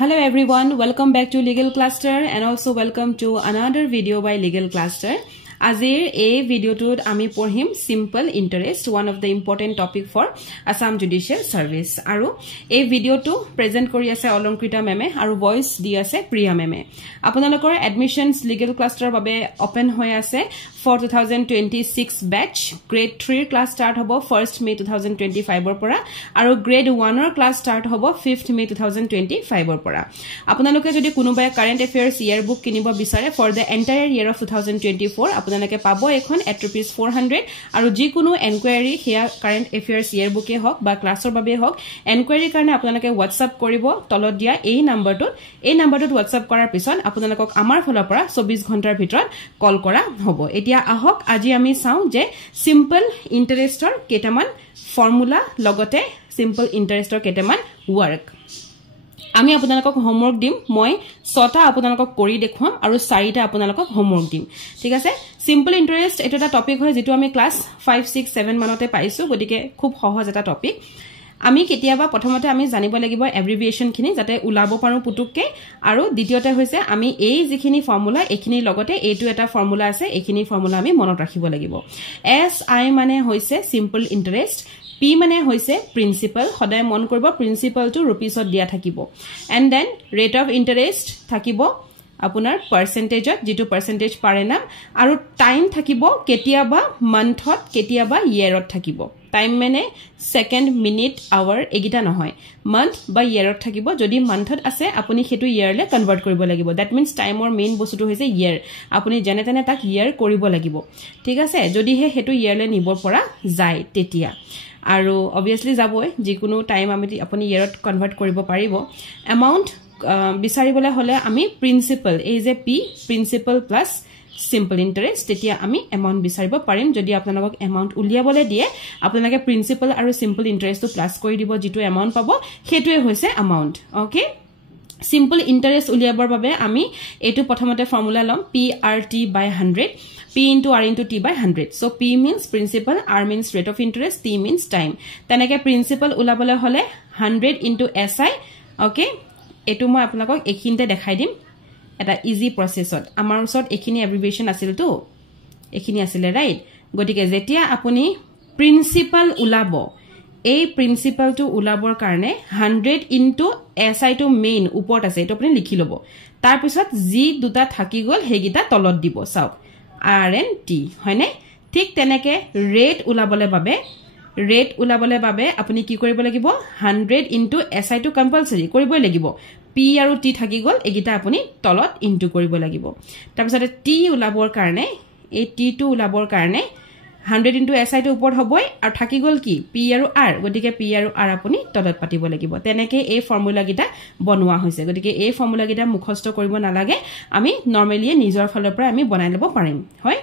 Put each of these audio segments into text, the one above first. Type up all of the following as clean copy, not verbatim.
Hello everyone, welcome back to Legal Cluster and also welcome to another video by Legal Cluster. Azir a video to ami porhim simple interest, one of the important topic for Assam Judicial Service. Aru a video to present kori ase Olonkrita meme aru voice di ase Priya meme. Apunalokor admissions Legal Cluster babe open hoy ase for 2026 batch. Grade 3 class start hobo 1st May 2025 or pora aru grade 1 or class start hobo 5th May 2025 or pora. Apunaloke jodi kunubai current affairs yearbook kinibo bisare for the entire year of 2024 আপোনালোকে পাবো এখন at ₹400 আৰু যি কোনো এনকুয়াৰি হিয়া current এফেয়াৰ্স ইয়াৰবুক এ হক বা ক্লাসৰ বাবে হক এনকুয়াৰি কাৰণে আপোনালোকে WhatsApp কৰিব তলত দিয়া এই নাম্বাৰটোত WhatsApp কৰাৰ পিছত আপোনালোকক আমাৰ ফলৰ পৰা 24 ঘণ্টাৰ ভিতৰত কল কৰা হ'ব এতিয়া আহক আজি আমি চাওঁ যে সিম্পল ইন্টাৰেষ্টৰ কেটামান ফৰ্মুলা লগতে সিম্পল ইন্টাৰেষ্টৰ কেটামান ওয়াৰ্ক আমি আপোনালোকক হোমৱৰ্ক দিম মই 6টা আপোনালোকক কৰি দেখুৱাম আৰু 4টা আপোনালোকক হোমৱৰ্ক দিম ঠিক আছে সিম্পল ইন্টাৰেষ্ট এটা টপিক হয় যেটো আমি ক্লাস 5 6 7 মানতে পাইছো গতিকে খুব সহজ এটা টপিক আমি কেতিয়াবা প্ৰথমতে আমি জানিব লাগিব এব্ৰিভিয়েচন খিনি যাতে উলাব পাৰো পুতুককে আৰু দ্বিতীয়তে হৈছে আমি এই যিখিনি ফৰ্মুলা এখিনি লগতে এইটো এটা ফৰ্মুলা আছে এখিনি ফৰ্মুলা আমি মনত ৰাখিব লাগিব এস আই মানে হৈছে সিম্পল ইন্টাৰেষ্ট P মানে হৈছে প্ৰিন্সিপাল সদায় মন কৰিব প্ৰিন্সিপাল টু ৰুপিছত দিয়া থাকিব and then rate of interest থাকিব আপোনাৰ পাৰ্সেন্টেজত যেটো পাৰ্সেন্টেজ পাৰে না আৰু টাইম থাকিব কেতিয়াবা মান্থত কেতিয়াবা ইয়াৰত থাকিব টাইম মানে সেকেন্ড মিনিট আৱাৰ এগিটা নহয় মান্থ বা ইয়াৰত থাকিব যদি মান্থত আছে আপুনি হেতু ইয়াৰলে কনভাৰ্ট কৰিব লাগিব দ্যাট মিন্স টাইমৰ মেইন বস্তুটো হৈছে ইয়াৰ আপুনি জেনে তেনে তাক ইয়াৰ কৰিব লাগিব ঠিক আছে যদি হেতু ইয়াৰলে নিবৰ পৰা যায় তেতিয়া আৰু obviously যাবই যি কোনো টাইম আপুনি ইয়াৰত কনভাৰ্ট কৰিব পাৰিব এমাউন্ট বিচাৰিবলে হলে আমি প্ৰিন্সিপাল এই যে p principal plus simple interest তেতিয়া আমি এমাউন্ট বিচাৰিব পাৰিম যদি আপোনালোকক এমাউন্ট উলিয়াবলে দিয়ে আপোনালোকে প্ৰিন্সিপাল আৰু সিম্পল ইন্টাৰেষ্টটো প্লাস কৰি দিব যেটো এমাউন্ট পাব হেতুৱে হৈছে এমাউন্ট ওকে সিম্পল ইন্টাৰেষ্ট উলিয়াবৰ বাবে আমি এটো প্ৰথমতে ফৰ্মুলা লম PRT/100 P into R into T by 100. So P means principal, R means rate of interest, T means time. Teneke principal ulabole hole 100 into SI. Okay? Etu moi apnalok ekhinte dekhai dim. Eta easy process ot. Amar usot ekhini abbreviation asil to. Ekhini asile right. Gotike jetia apuni principal ulabo. এই principal two উলাবৰ কাৰণে 100 into SI to main উপৰত আছে এটো আপুনি লিখি লব তাৰ পিছত জি দুটা থাকি গল হেগিটা তলত দিব চাও R and T হয়নে ঠিক তেনেকে ৰেট উলাবলে বাবে আপুনি কি কৰিব লাগিব 100 into SI to compulsory কৰিবই লাগিব P আৰু T থাকি গল এগিটা আপুনি তলত ইনটু কৰিব লাগিব তাৰ পিছত T উলাবৰ কাৰণে এই T টু উলাবৰ কাৰণে 100 into SI to উপৰ হবই আৰু থাকি গল কি P আৰু R গটিকে P আৰু R আপুনি তলত পাতিব লাগিব তেনেকে এই ফৰ্মুলা গিটা বনোৱা হৈছে গটিকে এই ফৰ্মুলা গিটা মুখস্থ কৰিব নালাগে আমি নৰমালি নিজৰ ফালৰ পৰা আমি বনাই লব পাৰিম হয়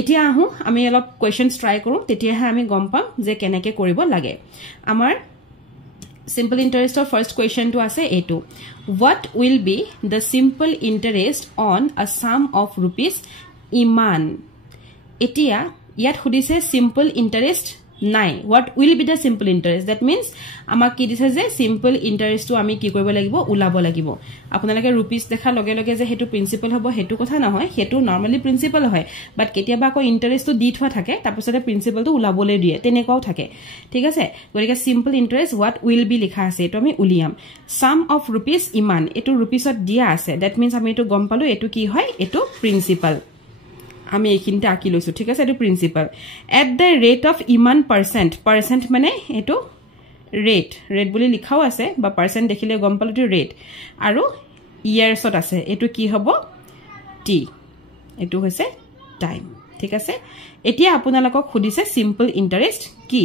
এতিয়া আহু আমি অলপ কোৱেশ্চনছ ট্ৰাই কৰো তেতিয়াহে আমি গম পাম যে কেনেকে কৰিব লাগে আমাৰ simple interest of first question to ase a2 what will be the simple interest on a sum of rupees iman etia yat hudise simple interest নাই what will be the simple interest that means আমাক কি দিছে যে simple interest to আমি কি কৰিব লাগিব উলাব লাগিব আপোনালোকে rupees দেখা লগে লগে যে হেতু প্ৰিন্সিপাল হ'ব হেতু কথা নহয় হেতু নৰমালি প্ৰিন্সিপাল হয় বাট কেতিয়াবা কো ইন্টাৰেস্ট তো দি থোৱা থাকে তাৰপিছতে প্ৰিন্সিপাল তো উলাবলে দিয়ে তেনেকাও থাকে ঠিক আছে গৰিকা simple interest what will be লিখা আছে এটো আমি উলিয়াম sum of rupees ইমান এটো rupeesত দিয়া আছে that means আমি এটো গম পালো এটো কি হয় এটো প্ৰিন্সিপাল আমি এখিনতে আকি লৈছো ঠিক আছে এটো principal at the rate of ইমান percent মানে এটো ৰেট বুলি লিখাও আছে বা পাৰ্সেন্ট দেখিলে গম পালো এটো ৰেট আৰু ইয়াৰছত আছে এটো কি হ'ব t এটো হৈছে টাইম ঠিক আছে এতিয়া আপোনালোকক খুদিছে সিম্পল ইন্টাৰেষ্ট কি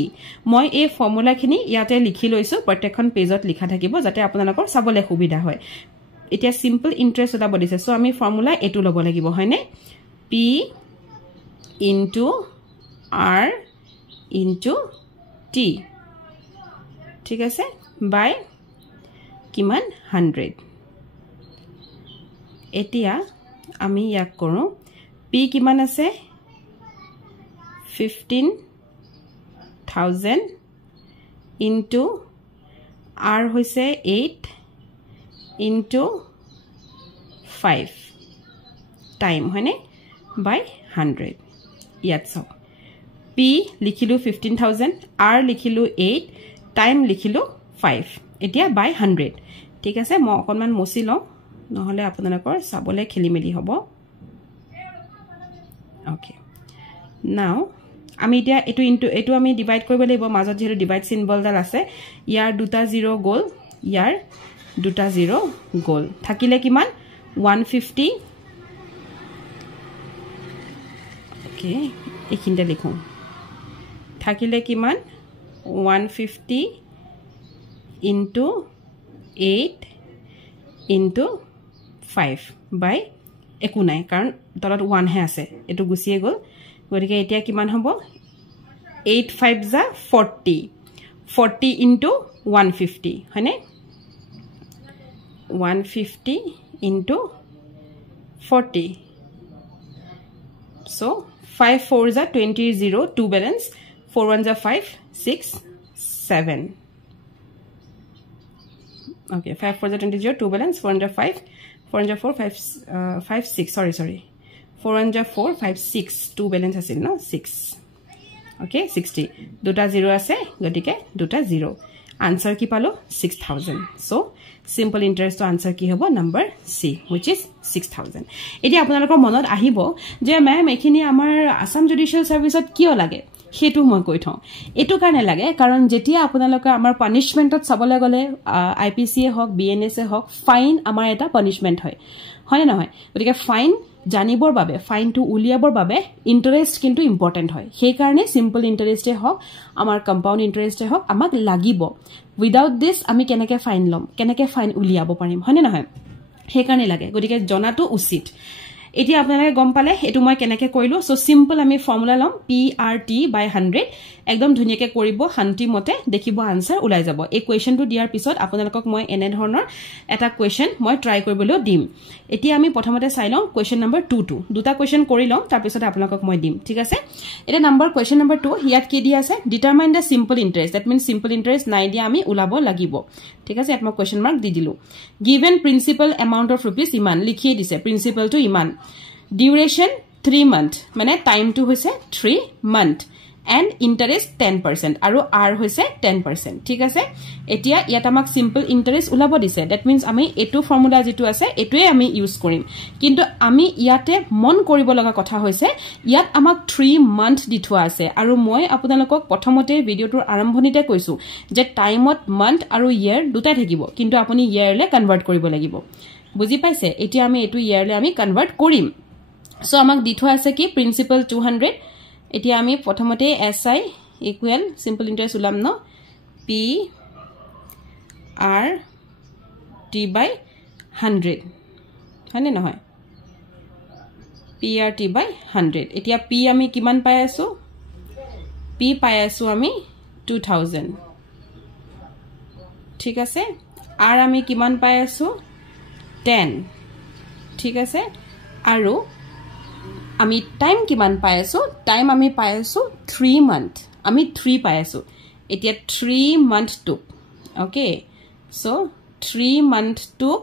মই এই ফৰ্মুলা খিনি ইয়াতে লিখি লৈছো প্ৰত্যেকখন পেজত লিখা থাকিব যাতে আপোনালোকৰ চাবলে সুবিধা হয় এতিয়া সিম্পল ইন্টাৰেষ্ট এটা বদিছে সো আমি ফৰ্মুলা এটো লব লাগিব হয়নে P into R into T ঠিক আছে by কিমান 100 এতিয়া আমি ইয়াক কৰো P কিমান আছে 15000 into R হৈছে 8 into 5 time হয়নে by 100 ইয়াত চাও p লিখিলো 15000 r লিখিলো 8 time লিখিলো 5 এতিয়া by 100 ঠিক আছে মই অকনমান মুছি লও নহলে আপোনালোকৰ চাবলে খেলিমেলি হ'ব ওকে নাও আমি এতিয়া এটো ইনটু এটো আমি ডিভাইড কৰিব লাগিব মাজত যেহেতু ডিভাইড সিম্বল ডাল আছে ইয়াৰ দুটা 0 গল ইয়াৰ দুটা 0 গল থাকিলে কিমান 150 ওকে এখিনতে লিখো থাকিলে কিমান 150 into 8 into 5 by একো নাই কাৰণ তলত 1 হে আছে এটো গুছিয়ে গল গতিকে এতিয়া কিমান হ'ব 8 5 যা 40 40 into 150 হয়নে 150 into 40 so 5 4 za 20 0 2 balance 4 1 za 5 6 7 okay 5 4 za 20 0 2 balance 4 1 za 5 4 1 za 4 5 6 sorry 4 1 za 4 5 6 2 balance asil no 6 okay 60 দুটা 0 আছে গটিকে দুটা 0 answer কি পালো 6000 so simple interest answer কি হ'ব number C which is 6000 এটি আপোনালোকৰ মনত আহিব যে ম্যাম এখিনি আমাৰ আসাম জুডিশিয়াল সাৰ্ভিসত কিয় লাগে হেতু মই কৈ থওঁ এটো কাৰণে লাগে কাৰণ যেতিয়া আপোনালোকৰ আমাৰ পানিশমেন্টত চাবলৈ গলে আইপিসি এ হক বিএনএস এ হক ফাইন আমাৰ এটা পানিশমেন্ট হয় হয় নহয় গতিকে ফাইন জানিবৰ বাবে ফাইন টু উলিয়াবৰ বাবে ইন্টাৰেষ্ট কিন্তু ইম্পৰ্টেন্ট হয় সেই কাৰণে সিম্পল ইন্টাৰেষ্টে হক আমাৰ কম্পাউণ্ড ইন্টাৰেষ্টে হক আমাক লাগিব উইদাউট দিস আমি কেনেকে ফাইন লম কেনেকে ফাইন উলিয়াব পাৰিম হয় নহয় সেই কাৰণে লাগে গতিকে জনাটো উচিত এতিয়া আপোনালোকে গম পালে এটো মই কেনেকে কৰিলো সো সিম্পল আমি ফৰ্মুলা লম PRT by 100 একদম ধুনিয়াকে কৰিব শান্তি মতে দেখিব আনসাৰ উলাই যাব এই কোৱেশ্চনটো দিয়াৰ পিছত আপোনালোকক মই এনে ধৰণৰ এটা কোৱেশ্চন মই ট্ৰাই কৰিবলৈ দিম এতিয়া আমি প্ৰথমতে চাই লম কোৱেশ্চন নম্বৰ 2 দুটা কোৱেশ্চন কৰি লম তাৰ পিছত আপোনালোকক মই দিম ঠিক আছে এটা নম্বৰ কোৱেশ্চন নম্বৰ 2 ইয়াত কি দিয়া আছে determine the simple interest that means simple interest নাই দিয়া আমি উলাব লাগিব ঠিক আছে মই কোৱেশ্চন মাৰ্ক দি দিলো given principal amount of rupees ইমান লিখিয়ে দিছে প্ৰিন্সিপাল টু ইমান duration 3 month মানে time to হৈছে 3 month and interest 10% আৰু r হৈছে 10% ঠিক আছে এতিয়া ইয়াত আমাক simple interest উলাব দিছে that means আমি এটো ফৰ্মুলা যেটো আছে এটোৱে আমি ইউজ কৰিম কিন্তু আমি ইয়াতে মন কৰিব লগা কথা হৈছে ইয়াত আমাক 3 month দি থোৱা আছে আৰু মই আপোনালোকক প্ৰথমতে ভিডিওটোৰ আৰম্ভণিতে কৈছো যে টাইমত month আৰু year দুটা থাকিব কিন্তু আপুনি yearলে কনভাৰ্ট কৰিব লাগিব বুজি পাইছে এতিয়া আমি এটো yearলে আমি কনভাৰ্ট কৰিম সো আমাক দি থোৱা আছে কি প্ৰিন্সিপাল 200 এতিয়া আমি প্ৰথমতে SI equal simple interest উলাম no P R T by 100 হয়নে নহয় PRT by 100 এতিয়া P আমি কিমান পাই আছো P পাই আছো আমি 2000 ঠিক আছে R আমি কিমান পাই আছো 10 ঠিক আছে আৰু আমি টাইম কিমান পাই আছো টাইম আমি পাই আছো 3 মান্থ আমি 3 পাই আছো এতিয়া 3 মান্থ টুক ওকে সো 3 মান্থ টুক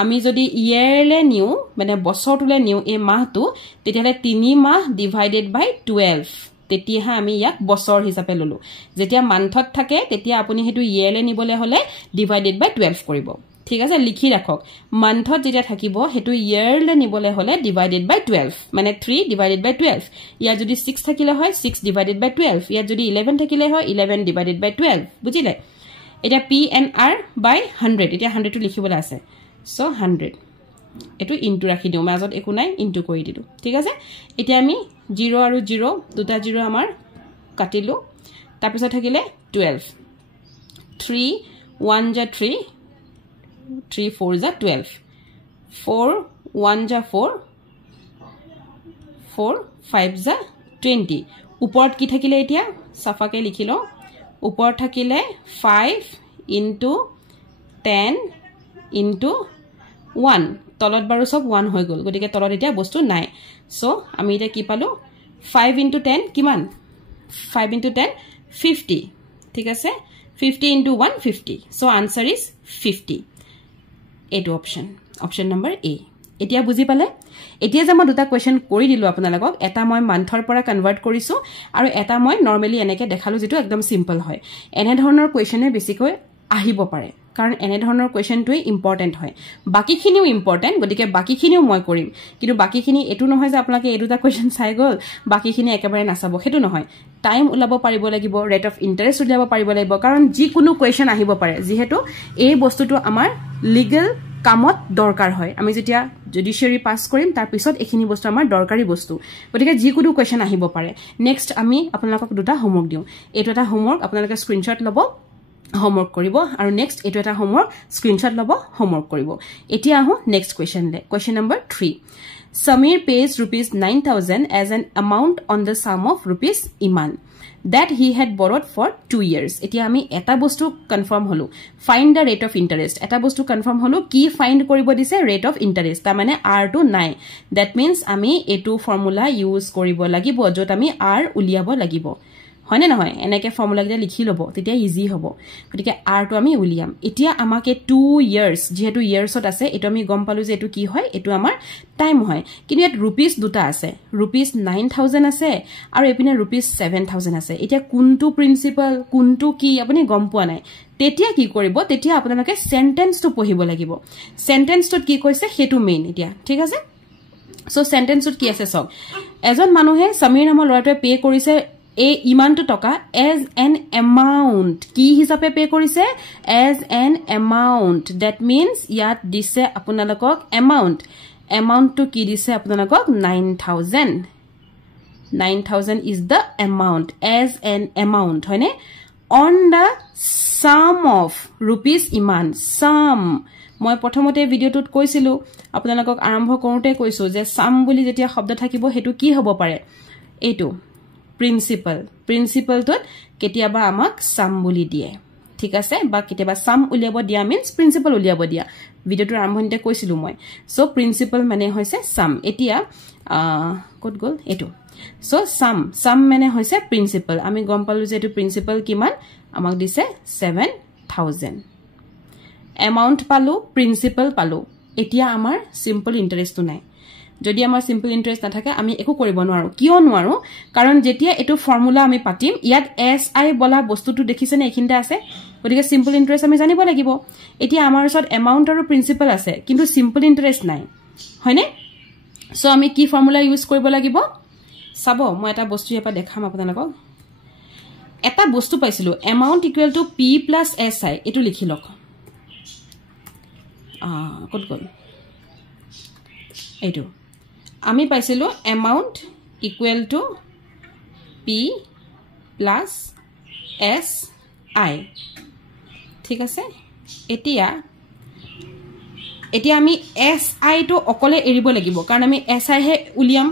আমি যদি ইয়াৰলে নিউ মানে বছৰটোলে নিউ এই মাহটো তেতিয়ালে 3 মাহ ডিভাইডেড বাই 12 তেতিয়া আমি ইয়াক বছৰ হিচাপে ললো যেতিয়া মান্থত থাকে তেতিয়া আপুনি হেতু ইয়াৰলে নিবলে হলে ডিভাইডেড বাই 12 কৰিব ঠিক আছে লিখি ৰাখক মান্থত যেতিয়া থাকিব হেতু ইয়াৰলে নিবলে হলে ডিভাইডেড বাই 12 মানে 3 ডিভাইডেড বাই 12 ইয়াৰ যদি 6 থাকিলে হয় 6 ডিভাইডেড বাই 12 ইয়াৰ যদি 11 থাকিলে হয় 11 ডিভাইডেড বাই 12 বুজিলে এটা P and R by 100 এটা 100 টো লিখিবলৈ আছে সো 100 এটো ইনটু ৰাখি দিও মাজত একো নাই ইনটু কৰি দিলো ঠিক আছে এতিয়া আমি 0 আৰু 0 দুটা 0 আমাৰ কাটিলো তাৰ পিছত থাকিলে 12 3 1 ja 3 3 4 ja 12 4 1 ja 4 4 5 ja 20 ওপৰত কি থাকিলে এতিয়া সাফাকে লিখিলো ওপৰত থাকিলে 5 into 10 into 1 তলত বাৰো সব 1 হৈ গল গটিকে তলত এতিয়া বস্তু নাই সো আমি এটা কি পালো 5 into 10 কিমান 5 into 10 50 ঠিক আছে 50 into 1 50 so answer is 50 এইটো অপশ্যন নম্বৰ এ এতিয়া বুজি পালে এতিয়া যে মই দুটা কোৱেশ্চন কৰি দিলো আপোনালোকক এটা মই মান্থৰ পৰা কনভাৰ্ট কৰিছো আৰু এটা মই নৰমালি এনেকে দেখালো যেটো একদম সিম্পল হয় এনে ধৰণৰ কোৱেশ্চনে বেছিকৈ আহিব পাৰে কাৰণ এনে ধৰণৰ কোৱেশ্চনটোই ইম্পৰ্টেন্ট হয় বাকিখিনিও ইম্পৰ্টেন্ট গতিকে বাকিখিনিও মই কৰিম কিন্তু বাকিখিনি এটো নহয় যে আপোনালোকে এই দুটা কোৱেশ্চন চাই গল বাকিখিনি একেবাৰে নাচাব হেতু নহয় টাইম উলাব পাৰিব লাগিব ৰেট অফ ইন্টাৰেষ্ট উলাব পাৰিব লাগিব কাৰণ যি কোনো কোৱেশ্চন আহিব পাৰে যেহেতু এই বস্তুটো আমাৰ লিগ্যাল কামত দৰকাৰ হয় আমি যেতিয়া জুডিশিয়াৰি পাস কৰিম তাৰ পিছত এখিনি বস্তু আমাৰ দৰকাৰী বস্তু গতিকে যি কোনো কোৱেশ্চন আহিব পাৰে নেক্সট আমি আপোনালোকক দুটা হোমৱৰ্ক দিও এটো এটা হোমৱৰ্ক আপোনালোকে স্ক্ৰিনশ্বট লব homework koribo aru next etu eta homework screenshot lobo homework koribo etia ahu next question le question number 3 Samir pays rupees 9000 as an amount on the sum of rupees Iman that he had borrowed for 2 years etia ami eta bostu confirm holu find the rate of interest eta bostu confirm holu ki find koribo dise rate of interest ta mane r to 9 that means ami etu formula use koribo lagibo jot ami r uliabo lagibo হয়নে নহয় এনেকে formula গিটা লিখি লব তেতিয়া easy হ'ব গতিকে r টো আমি উলিয়াম এতিয়া আমাকে 2 ইয়ার্স যেহেতু ইয়ার্সত আছে এটো আমি গম পালো যে এটো কি হয় এটো আমাৰ টাইম হয় কিন্তু ইয়াত ৰুপিস দুটা আছে ৰুপিস 9000 আছে আৰু এপিনে ৰুপিস 7000 আছে এতিয়া কোনটো প্ৰিন্সিপাল কোনটো কি আপুনি গম পোৱা নাই তেতিয়া কি কৰিব তেতিয়া আপোনালোকে সেন্টেন্সটো পঢ়িব লাগিব সেন্টেন্সটোত কি কৈছে হেতু মেইন এতিয়া ঠিক আছে সো সেন্টেন্সটোত কি আছে সব এজন মানুহে সমীৰ নামৰ লৰাটোৱে পে কৰিছে a iman to toka as an amount ki hisabe pay korise as an amount that means yat dise apunalokok amount to ki dise apunalokok 9000 is the amount as an amount hoine on the sum of rupees iman sum মই প্ৰথমতে ভিডিওটোত কৈছিলো আপোনালোকক আৰম্ভ কৰোতে কৈছো যে সাম বুলি যেতিয়া শব্দ থাকিব হেতু কি হ'ব পাৰে এইটো principle tot ketiaba amak sum boli die ঠিক আছে বা ketiaba sum uliabo dia means principle uliabo dia video to arambhonte koisilu moi so principle mane hoise sum etia kod gol etu so sum mane hoise principle ami gom palu je etu principle kiman amak dise 7000 amount palu principle palu etia amar simple interest tu nai যদি আমাৰ simple interest না থাকে আমি একো কৰিব নোৱাৰো কিয় নোৱাৰো কাৰণ যেতিয়া এটো ফৰ্মুলা আমি পাতিম ইয়াত এস আই বলা বস্তুটো দেখিছেনে এখিনটা আছে গতিকে সিম্পল ইন্টারেস্ট আমি জানিব লাগিব এতিয়া আমাৰ ওচৰত এমাউন্ট আৰু প্ৰিন্সিপাল আছে কিন্তু সিম্পল ইন্টাৰেস্ট নাই হয়নে সো আমি কি ফৰ্মুলা ইউজ কৰিব লাগিব সাব মই এটা বস্তু এপা দেখাম আপোনালোকক এটা বস্তু পাইছিলো amount equal to p plus si এটো লিখি লক কত গল এইটো আমি পাইছিলো amount equal to p plus s I ঠিক আছে এতিয়া আমি s I to অকলে এৰিব লাগিব কাৰণ আমি s I হে উলিয়াম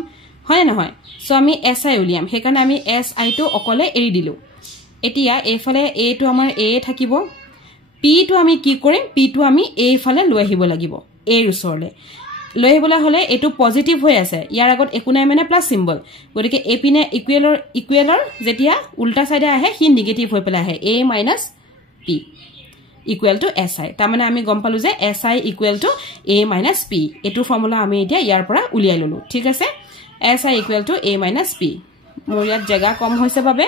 হয় নহয় সো আমি s I উলিয়াম হেকাৰণে আমি s I to অকলে এৰি দিলো এতিয়া এফালে a to আমাৰ a থাকিব p to আমি কি কৰিম p to আমি a ফালে লৈ আহিব লাগিব a ওচৰলে লৈ আহিবলা হলে এটো পজিটিভ হৈ আছে ইয়াৰ আগত একো নাই মানে প্লাস সিম্বল গতিকে a পিনে ইকুৱেলৰ যেতিয়া উল্টা সাইডে আহে হি নেগেটিভ হৈ পেলা আহে a - p equal to si তাৰ মানে আমি গম পালো যে si equal to a - p এটো ফৰ্মুলা আমি এতিয়া ইয়াৰ পৰা উলিয়াই ললো ঠিক আছে si equal to a - p মোৰ ইয়াত জায়গা কম হৈছে বাবে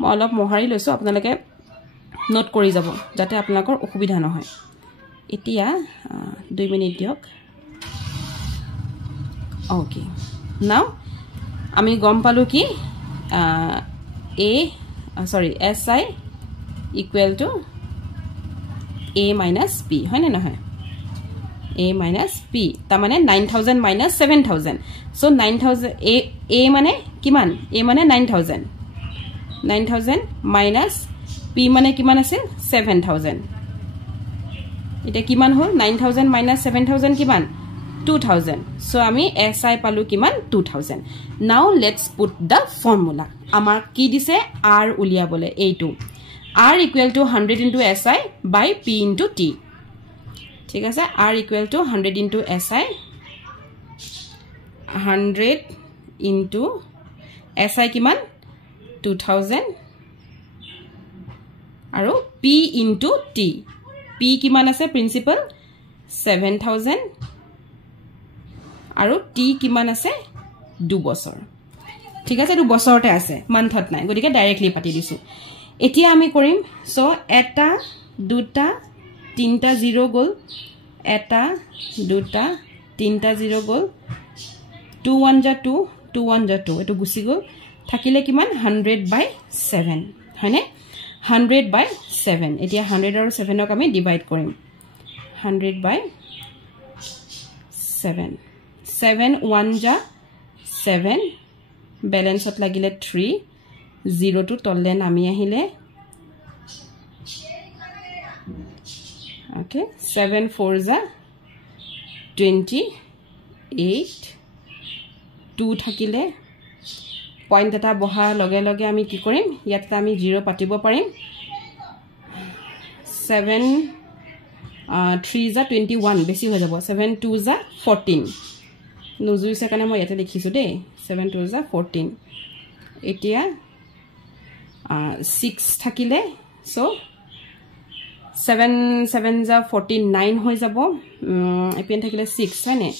মই অলপ মোহাৰি লৈছো আপোনালোকে নোট কৰি যাব যাতে আপোনালোকৰ অসুবিধা নহয় এতিয়া 2 মিনিট দিয়ক Okay. Now, আমি গম পালো কি si equal to a minus p হয় না নহয় a minus p তা মানে 9000 minus 7000 so 9000 a মানে কিমান a মানে 9000 minus p মানে কিমান আছে 7000 এটা কিমান হল 9000 minus 7000 কিমান 2000 so ami si palu kiman 2000 now let's put the formula amar ki dise r ulia bole a2 r equal to 100 into si by p into t ঠিক আছে r equal to 100 into si 100 into si kiman 2000 aru p into t p kiman ase principal 7000 আৰু T কিমান আছে 2 বছৰ ঠিক আছে 2 বছৰতে আছে মান্থত নাই গতিকে ডাইৰেক্টলি পাতি দিছো এতিয়া আমি কৰিম সো এটা দুটা তিনটা জিৰো গল এটা দুটা তিনটা জিৰো গল 2 1 ja 2 2 1 ja 2 এটো গুছি গল থাকিলে কিমান 100/7 হয়নে 100/7 এতিয়া 100 আৰু 7 ক আমি ডিভাইড কৰিম 100/7 7 1 ja 7 বেলেন্সত লাগিলে 3 0 টু তললে নামি আহিলে ওকে 7 4 ja 28 2 থাকিলে পয়েন্ট এটা বহা লগে লগে আমি কি কৰিম ইয়াত আমি 0 পাতিব পাৰিম 7 3 ja 21 বেছি হৈ যাব 7 2 ja 14 নুজুইছে কাৰণে মই ইয়াতে লিখিছো দেই 7 2 ja 14 এতিয়া 6 থাকিলে সো 7 7 ja 49 হৈ যাব এপিন থাকিলে 6 হয়নে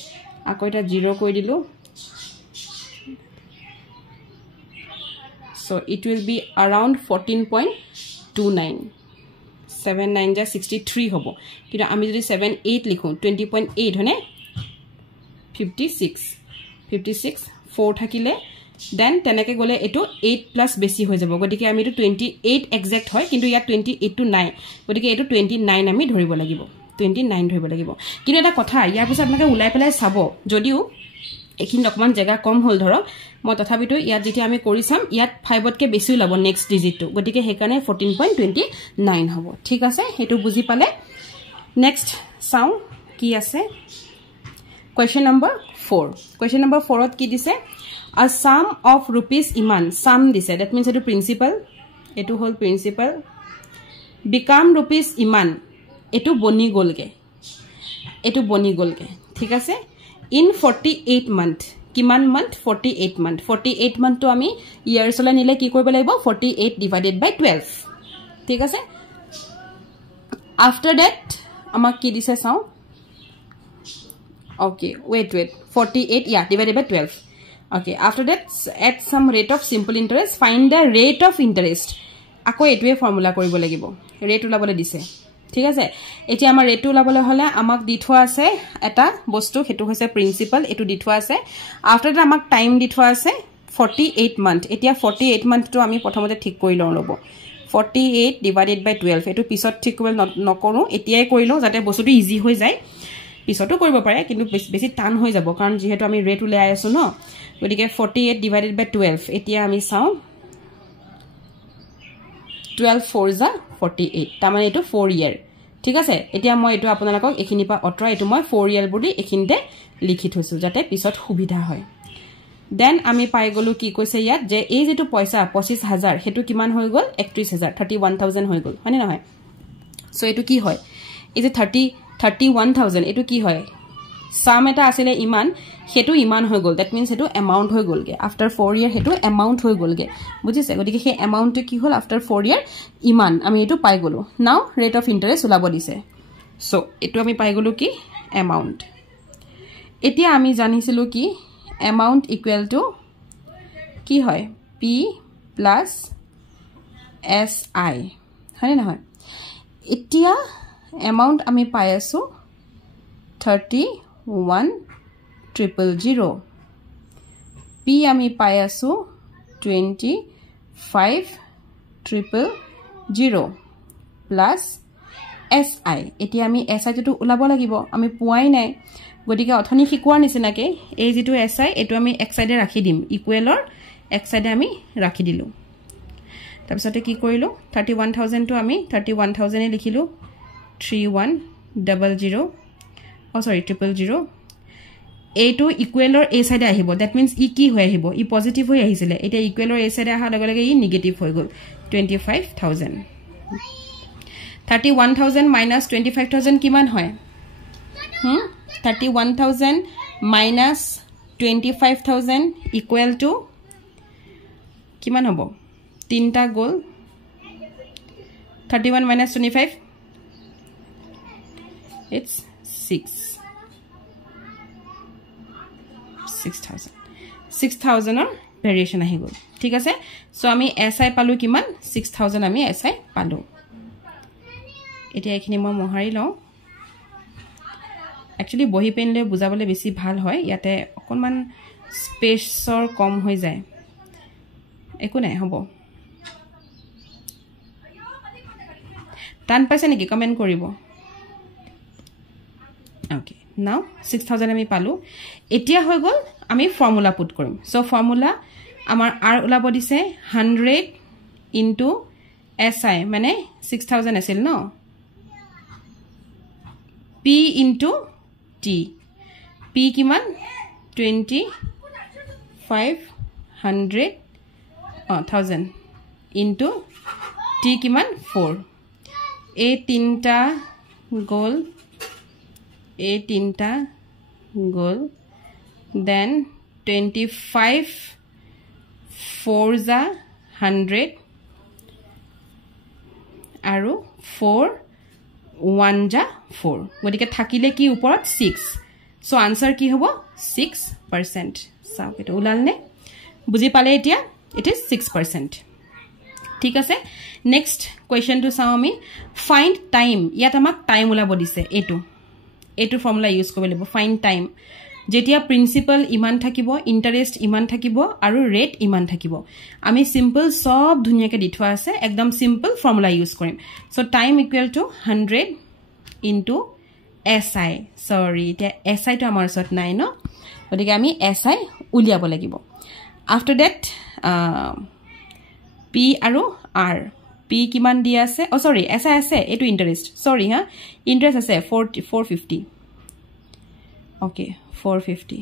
আকৌ এটা 0 কৈ দিলো so it will be around 14.29 7 9 ja 63 hobo কিন্তু আমি যদি 7 8 লিখো 20.8 হনে 56 4 থাকিলে দেন তেনেকে গলে এটো 8 প্লাস বেছি হৈ যাব গতিকে আমি এটো 28 এক্সাক্ট হয় কিন্তু ইয়া 28 টু 9 গতিকে এটো 29 আমি ধৰিব লাগিব 29 ধৰিব লাগিব কিন্তু এটা কথা ইয়াৰ পিছত আপোনাকে উলাই পেলাই চাব যদিও একিন অকমান জায়গা কম হল ধৰক মই তথাপিতো ইয়াত যেতি আমি কৰি চাম ইয়াত 5 তকে বেছি ওলাব নেক্সট ডিজিট টু গতিকে হেকানে 14.29 হ'ব ঠিক আছে হেতু বুজি পালে নেক্সট চাও কি আছে question number 4 ত কি দিছে a sum of rupees iman sum দিছে that means এটো প্ৰিন্সিপাল এটো হল প্ৰিন্সিপাল become rupees iman এটো বনি গলগে ঠিক আছে in 48 month কিমান month 48 month তো আমি ইয়ার্স লা নিলে কি কৰিব লাগিব 48 divided by 12 ঠিক আছে after that আমাক কি দিছে চাও okay wait 48 yeah divided by 12 okay after that at some rate of simple interest find the rate of interest আকৌ এটোৱে ফৰ্মুলা কৰিব লাগিব ৰেট উলাবলে দিছে ঠিক আছে এতিয়া আমাৰ ৰেট উলাবলে হলে আমাক দি থোৱা আছে এটা বস্তু হেতু হৈছে প্ৰিন্সিপাল এটো দি থোৱা আছে আফটাৰ দ্যাট আমাক টাইম দি থোৱা আছে 48 মান্থ এতিয়া 48 মান্থ তো আমি প্ৰথমতে ঠিক কৰি লব 48 divided by 12 এটো পিছত ঠিক কৰিব নকৰো এতিয়াই কৰি লও যাতে বস্তুটো ইজি হৈ যায় পিছতো কৰিব পাৰে কিন্তু বেছি টান হৈ যাব কাৰণ যেহেতু আমি ৰেট উলাই আছো ন গতিকে 48 divided by 12 এতিয়া আমি চাও 12 4 ja 48 তামানে এটো 4 ইয়াৰ ঠিক আছে এতিয়া মই এটো আপোনালোকক এখিনি পা অটৰা এটো মই 4 ইয়াৰ বুলি এখিনতে লিখি থৈছো যাতে পিছত সুবিধা হয় দেন আমি পাই গলো কি কৈছে ইয়াত যে এই যেটো পইচা 25000 হেতু কিমান হৈ গল 31000 31000 হৈ গল হয়নে নহয় সো এটো কি হয় এই যে 31000 এটো কি হয় সাম এটা আসলে ইমান হেতু ইমান হৈ গল দ্যাট মিন্স হেতু অ্যামাউন্ট হৈ গলগে আফটার 4 ইয়ার হেতু অ্যামাউন্ট হৈ গলগে বুঝিছে গতিকে হে অ্যামাউন্ট কি হল আফটার 4 ইয়ার ইমান আমি এটো পাই গলো নাও রেট অফ ইন্টারেস্ট উলাব দিছে সো এটো আমি পাই গলো কি অ্যামাউন্ট এতিয়া আমি জানিছিলো কি অ্যামাউন্ট ইকুয়াল টু কি হয় p প্লাস si হয়নে নহয় এতিয়া অ্যামাউন্ট আমি পাই আছো 31000 p আমি পাই আছো 25000 প্লাস si এতিয়া আমি si যেটো উলাব লাগিব আমি পোৱাই নাই গতিকে অথনি শিকোৱাৰ নিচিনাকে এই যেটো si এটো আমি এক সাইডে ৰাখি দিম ইকুৱেলৰ এক সাইডে আমি ৰাখি দিলু তাৰপিছতে কি কৰিলো 31000 তো আমি 31000 এ লিখিলো 3100 000 এইটো ইকুৱেলৰ এই সাইডে আহিব দ্যাট মিন্স ই কি হৈ আহিব ই পজিটিভ হৈ আহিছিলে এটা ইকুৱেলৰ এই সাইডে আহা লগে লগে ই নেগেটিভ হৈ গল 25000 31000 minus 25000 কিমান হয় 31000 minus 25000 equal to কিমান হ'ব তিনটা গোল 31 minus 25 it's 6000 er variation ahi gol ঠিক আছে সো আমি SI পালো কিমান 6000 আমি SI পালো এতিয়া এখিনি মই মহাৰি লও Actually বহি পেন লৈ বুজাবলে বেছি ভাল হয় ইয়াতে অকনমান স্পেসৰ কম হৈ যায় একো নাই হ'ব টান পাইছে নেকি কমেন্ট কৰিব ওকে নাও 6000 আমি পালো এতিয়া হৈ গল আমি ফৰ্মুলা পুট কৰিম সো ফৰ্মুলা আমাৰ r ওলাব দিছে 100 into SI মানে 6000 আছিল ন P into T P কিমান 1000 into T কিমান 4 A তিনটা goal then 25 4 जा 100 আৰু 4 1 जा 4 গটিকে থাকিলে কি ওপৰত 6 সো আনসার কি হ'ব 6% সাও এটা উলালনে বুজি পালে এতিয়া ইট ইজ 6% ঠিক আছে নেক্সট কোয়েশ্চন টু চাও আমি ফাইন্ড টাইম ইয়াত আমাক টাইম উলাব দিছে এটো ফর্মুলা ইউজ কৰিব লাগিব ফাইন্ড টাইম যেতিয়া প্ৰিন্সিপাল ইমান থাকিব ইন্টাৰেস্ট ইমান থাকিব আৰু ৰেট ইমান থাকিব আমি সিম্পল সব ধুনিয়াকে দি থোৱা আছে একদম সিম্পল ফৰ্মুলা ইউজ কৰিম so time equal to 100 into SI sorry এটা SI to আমাৰ ওচৰত নাই ন গতিকে আমি SI উলিয়াব লাগিব after that P আৰু R P কিমান দিয়া আছে ও সৰি SI আছে এটো ইন্টাৰেস্ট সৰি হা ইন্টারেস্ট আছে 450 okay 450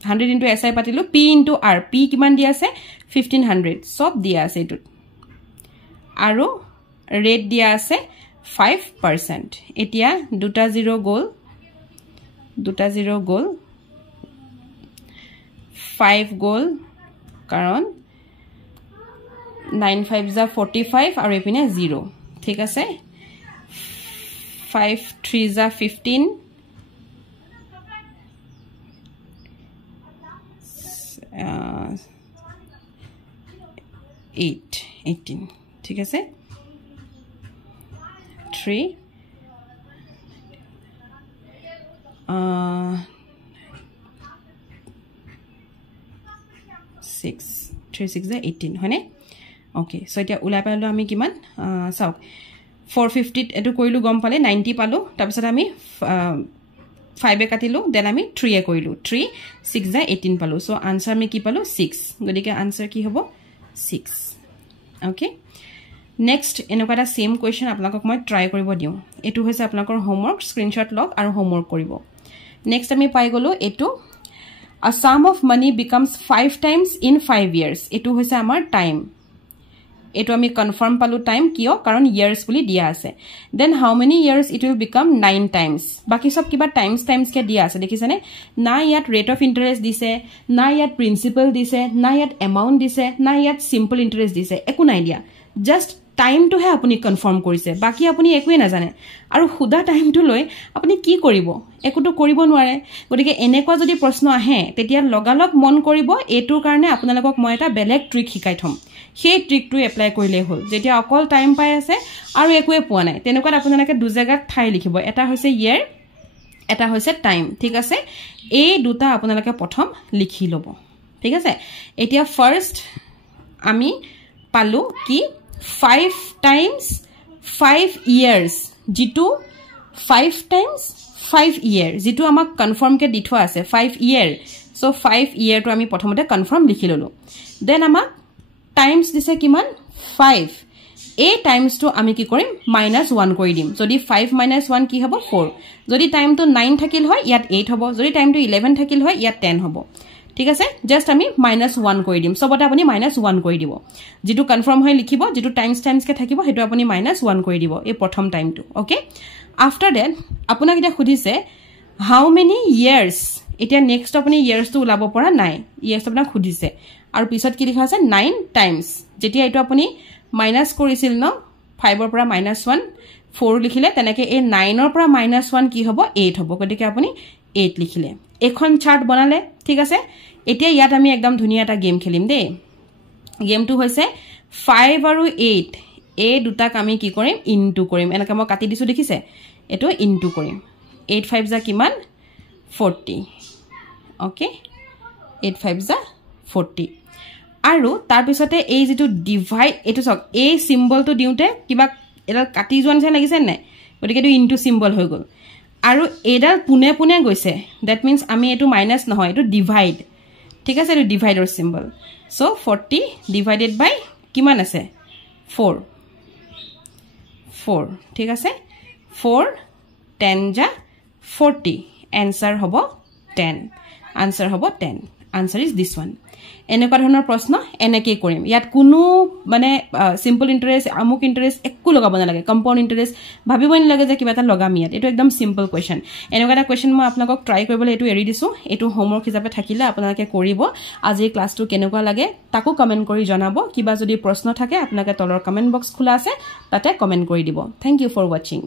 100 into SI পাতিলো P into R P কিমান দিয়া আছে 1500 সব দিয়া আছে এটো আৰু ৰেট দিয়া আছে 5% এতিয়া দুটা 0 গল 5 গল কাৰণ 9 5 जा 45 আৰু এপিনে 0 ঠিক আছে 5 3 जा 15 18 ঠিক আছে 3 6 3 6 जा 18 হয়নে ওকে সো এটা উলাই পালো আমি কিমান চাওক 450 এটো কইলো গম পালে 90 পালো তাৰপিছত আমি 5 এ কাটিলো দেন আমি 3 এ কইলো 3 6 जा 18 পালো সো আনসার আমি কি পালো 6 গদিকে আনসার কি হ'ব 6 ওকে নেক্সট এনেকুৱা সেম কোয়েশ্চন আপোনালোকক মই ট্ৰাই কৰিব দিও এটো হৈছে আপোনালোকৰ হোমৱৰ্ক স্ক্ৰিনশট লওক আৰু হোমৱৰ্ক কৰিব নেক্সট আমি পাই গলো এটো a sum of money becomes 5 times in 5 years এটো হৈছে আমাৰ টাইম এটো আমি কনফাৰ্ম পালো টাইম কিয় কাৰণ ইয়ার্স বুলি দিয়া আছে then how many years it will become 9 times বাকি সব কিবা টাইমস কে দিয়া আছে দেখিছানে না ইয়াত রেট অফ ইন্টারেস্ট দিছে না ইয়াত প্রিন্সিপাল দিছে না ইয়াত এমাউন্ট দিছে না ইয়াত সিম্পল ইন্টারেস্ট দিছে একো নাই দিয়া জাস্ট টাইম টু হে আপুনি কনফার্ম কৰিছে বাকি আপুনি একোৱে না জানে আৰু খুদা টাইম টু লৈ আপুনি কি কৰিব একোটো কৰিব নোৱাৰে গতিকে এনেকুৱা যদি প্ৰশ্ন আহে তেতিয়া লগালগ মন কৰিব এটোৰ কাৰণে আপোনালোকক মই এটা বেলেগ ট্ৰিক শিকাই থম সেই ট্ৰিকটো এপ্লাই কৰিলে হ'ল যেতিয়া অকল টাইম পাই আছে আৰু একোৱে পোৱা নাই তেনেকুৱা আপোনালোকে দু জায়গাত ঠাই লিখিব এটা হৈছে ইয়াৰ এটা হৈছে টাইম ঠিক আছে এই দুটা আপোনালোকে প্ৰথম লিখি লব ঠিক আছে এতিয়া ফাৰ্স্ট আমি পালো কি 5 times 5 years जितु 5 times 5 year जितु আমাক কনফার্ম কে দি থোৱা আছে 5 year সো 5 year তো আমি প্ৰথমতে কনফার্ম লিখি ললো দেন আমাক টাইমস দিছে কিমান 5 এই টাইমস তো আমি কি কৰিম -1 কৰি দিম যদি 5 - 1 কি হ'ব 4 যদি টাইম তো 9 থাকিল হয় ইয়াত 8 হ'ব যদি টাইম তো 11 থাকিল হয় ইয়াত 10 হ'ব ঠিক আছে জাস্ট আমি -1 কৰি দিম সবতে আপুনি -1 কৰি দিব যেটো কনফাৰ্ম হয় লিখিব যেটো টাইমস কে থাকিব হেতু আপুনি -1 কৰি দিব এই প্ৰথম টাইমটো ওকে আফটাৰ দ্যাট আপোনাক এটা খুদিছে হাউ মেনি ইয়াৰ্স এটা নেক্সট আপুনি ইয়াৰ্স তো উলাব পৰা নাই ইয়াৰ্স আপোনাক খুদিছে আৰু পিছত কি লিখা আছে 9 টাইমস যেতিয়া এটো আপুনি মাইনাস কৰিছিল ন 5 ৰ পৰা -1 4 লিখিলে তেনেকে এই 9 ৰ পৰা -1 কি হ'ব 8 হ'ব গতিকে আপুনি 8 লিখিলে এখন চাৰ্ট বনালে ঠিক আছে এতিয়া ইয়াত আমি একদম ধুনিয়া এটা গেম খেলিম দে গেমটো হৈছে 5 আৰু 8 এই দুটাক আমি কি কৰিম ইনটু কৰিম এনেকা মই কাটি দিছো দেখিছে এটো ইনটু কৰিম 8 5 যা কিমান 40 ওকে 8 5 যা 40 আৰু তাৰ পিছতে এই যেটো ডিভাইড এটো সক এই সিম্বলটো দিউতে কিবা এটা কাটি যোৱা নিচিনা লাগিছে নাই গতিকে এটো ইনটু সিম্বল হৈ গল আৰু এডাল পুনে পুনে গৈছে দ্যাট মিন্স আমি এটো মাইনাস নহয় এটো ডিভাইড ঠিক আছে এটো ডিভাইডৰ সিম্বল সো 40 ডিভাইডেড বাই কিমান আছে 4 ঠিক আছে 4 10 যা 40 answer হ'ব 10 answer হ'ব 10 answer is this one এনেকুৱা ধৰণৰ প্ৰশ্ন এনেকৈ কৰিম ইয়াত কোনো মানে সিম্পল ইন্টাৰেষ্ট আমুক ইন্টাৰেষ্ট একো লগাব নালাগে কম্পাউণ্ড ইন্টাৰেষ্ট ভাবিব নালাগে যে কিবা এটা লগাম ইয়াত এটো একদম সিম্পল কোৱেশ্চন এনেকুৱা এটা কোৱেশ্চন মই আপোনাক ট্ৰাই কৰিবলৈ এটো এৰি দিছো এটো হোমৱৰ্ক হিচাপে থাকিলে আপোনালোকে কৰিব আজি ক্লাছটো কেনেকুৱা লাগে তাকো কমেন্ট কৰি জনাব কিবা যদি প্ৰশ্ন থাকে আপোনালোকে তলৰ কমেন্ট বক্স খোলা আছে তাতে কমেন্ট কৰি দিব থ্যাংক ইউ ফৰ ওয়াচিং